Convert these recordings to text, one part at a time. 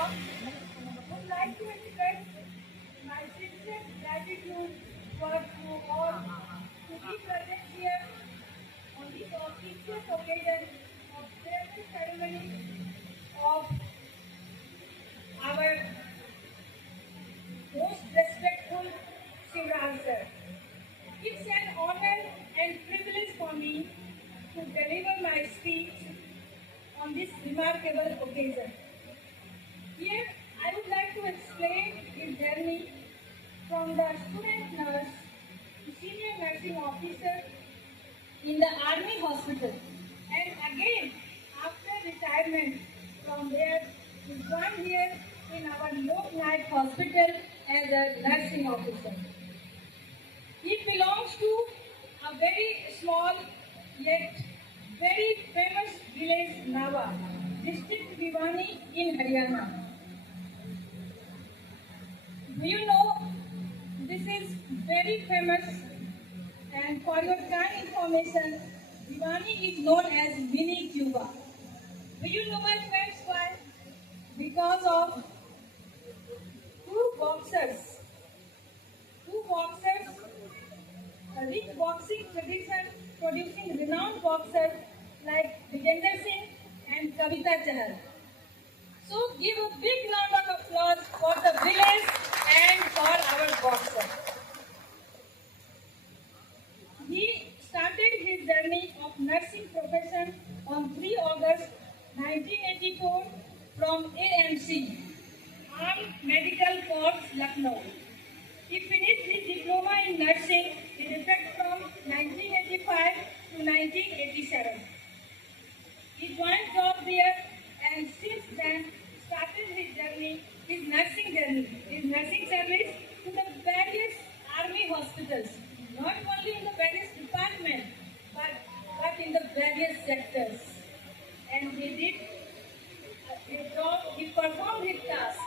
talk, I would like to express my sincere gratitude to all to be present here on this auspicious occasion of farewell ceremony of our most respectful Shivraj sir. It's an honor and privilege for me to deliver my speech on this remarkable occasion. Here, I would like to explain his journey from the student nurse to senior nursing officer in the army hospital, and again after retirement from there to join here in our Lok Nayak hospital as a nursing officer. He belongs to a very small yet very famous village Nava, district Bhiwani in Haryana. Do you know this is very famous, and for your kind information, Bhiwani is known as mini Cuba. Do you know my friends why? Because of two boxers, a rich boxing tradition producing renowned boxers like Vijender Singh and Kavita Chahal. So give a big round of applause for the village and for our boxer. He started his journey of nursing profession on 3 August 1984 from AMC, Armed Medical Corps, Lucknow. He finished his diploma in nursing in effect from 1985 to 1987. He joined job there and since then started his nursing service to the various army hospitals, not only in the various departments, but in the various sectors. And he did his job, he performed his task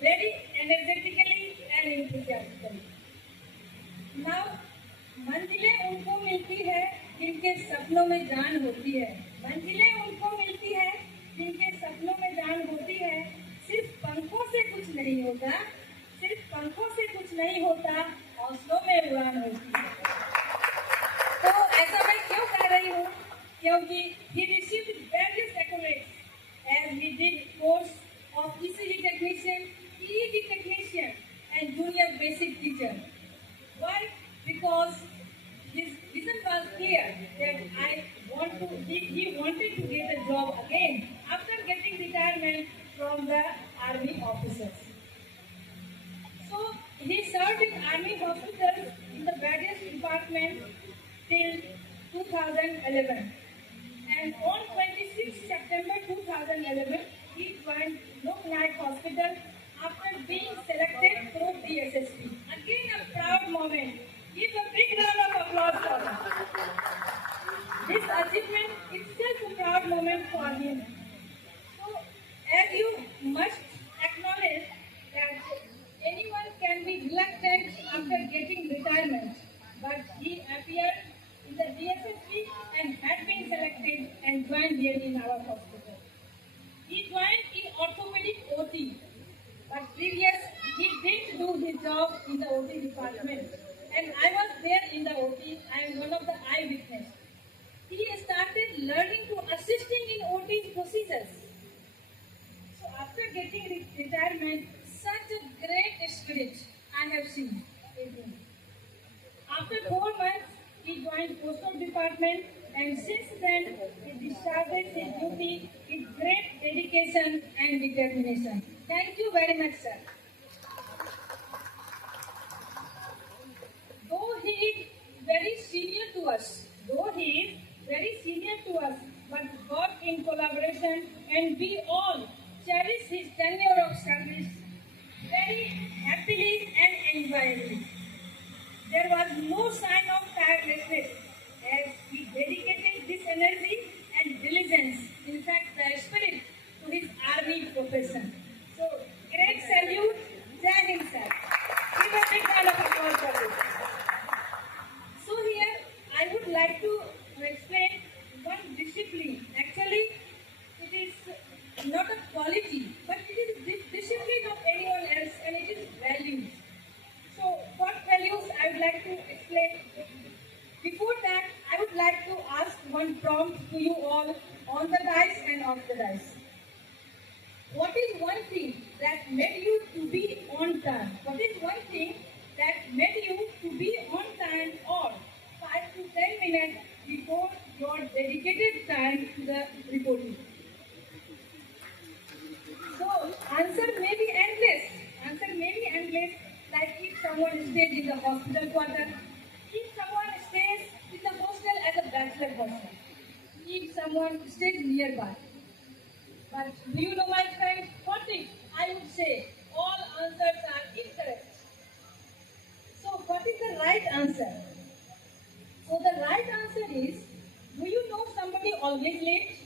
very energetically and enthusiastically. Now, मंजिलें उनको मिलती है जिनके सपनों में जान होती है। मंजिलें उनको मिलती है जिनके सपनों में जान होती है। सिर्फ पंखों से कुछ नहीं होता, हौसलों में उड़ान होती है। तो ऐसा मैं क्यों कह रही हूँ? क्योंकि he received various accolades as he did course of ECG technician, EEG technician, and junior basic teacher. Why? Because his vision was clear that he wanted to get a job again after getting retirement from the army officers. So he served in army hospitals in the various departments till 2011. And on 26 September 2011, he joined Lok Nayak Hospital after being selected through the SSP. Again, a proud moment. Give a big round of applause for him. This achievement itself a proud moment for him. So, as you must acknowledge that anyone can be reluctant after getting retirement, but he appeared in the DSSP and had been selected and joined here in our hospital. He joined in orthopedic OT, but he didn't do his job in the OT department. And I was there in the OT. I am one of the eyewitnesses. He started learning to assisting in OT procedures. So after getting retirement, such a great spirit I have seen in him. After 4 months, he joined Postal Department, and since then he discharged his duty with great dedication and determination. Thank you very much, sir. Though he is very senior to us, but work in collaboration, and we all cherish his tenure of service very happily and enjoyably. There was no sign of tiredness as he dedicated this energy and diligence, in fact the spirit, to his army profession. So, great salute, Jai Hind sir. Give a big round of applause for this. So here, I would like to explain one discipline. Actually, it is not a quality, but it is discipline of anyone else, and it is values. So, what values I would like to explain. Before that, I would like to ask one prompt to you all on the dice and off the dice. What is one thing that made you to be on time? What is one thing that made you to be on time or 5 to 10 minutes before your dedicated time to the reporting? So, answer may be endless. Answer may be endless, like if someone stays in the hospital quarter, if someone stays in the hostel as a bachelor person, if someone stays nearby. But do you know, my friend, what if I would say all answers are incorrect? So what is the right answer? So the right answer is, do you know somebody always late?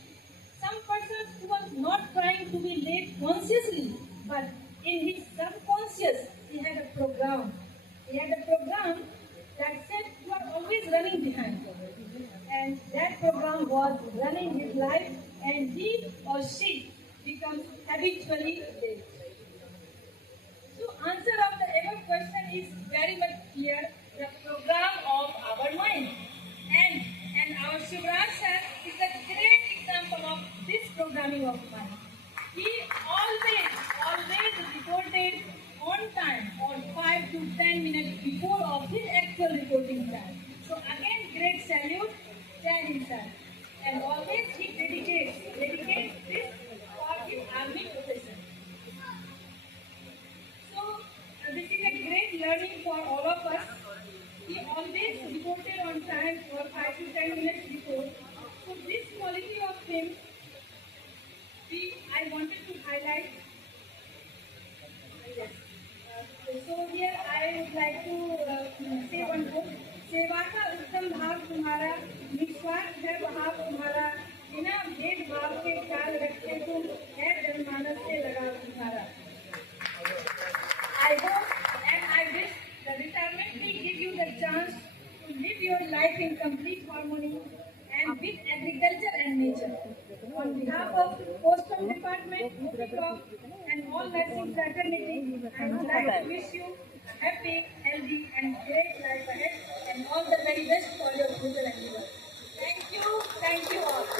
Some persons who was not trying to be late consciously, but in his subconscious, he had a program. He had a program that said you are always running behind. And that program was running his life, and he or she becomes habitually late. So answer of the above question is very much clear, the program of our mind. And our Shivraj sir is a great example of this programming of mind. He always reported on time, on 5 to 10 minutes before of his actual reporting time. So again, great salute, Jai Hind sir. And always he dedicates this for his army profession. So this is a great learning for all of us. He always reported on time for 5 to 10 minutes before. So this quality of him, I wanted to highlight. Yes. So here I would like to say one quote. सेवा का उत्तम भाव तुम्हारा, निस्वार्थ है भाव तुम्हारा, बिना भेदभाव के ख्याल रखते तुम, है जनमानस से लगाव तुम्हारा. I hope and I wish the retirement will give you the chance to live your life in complete harmony and with agriculture and nature. On behalf of Postal Department, Block, and all nursing fraternity, I would like to wish you a happy, healthy, and great life ahead, and all the very best for your future endeavors. Thank you all.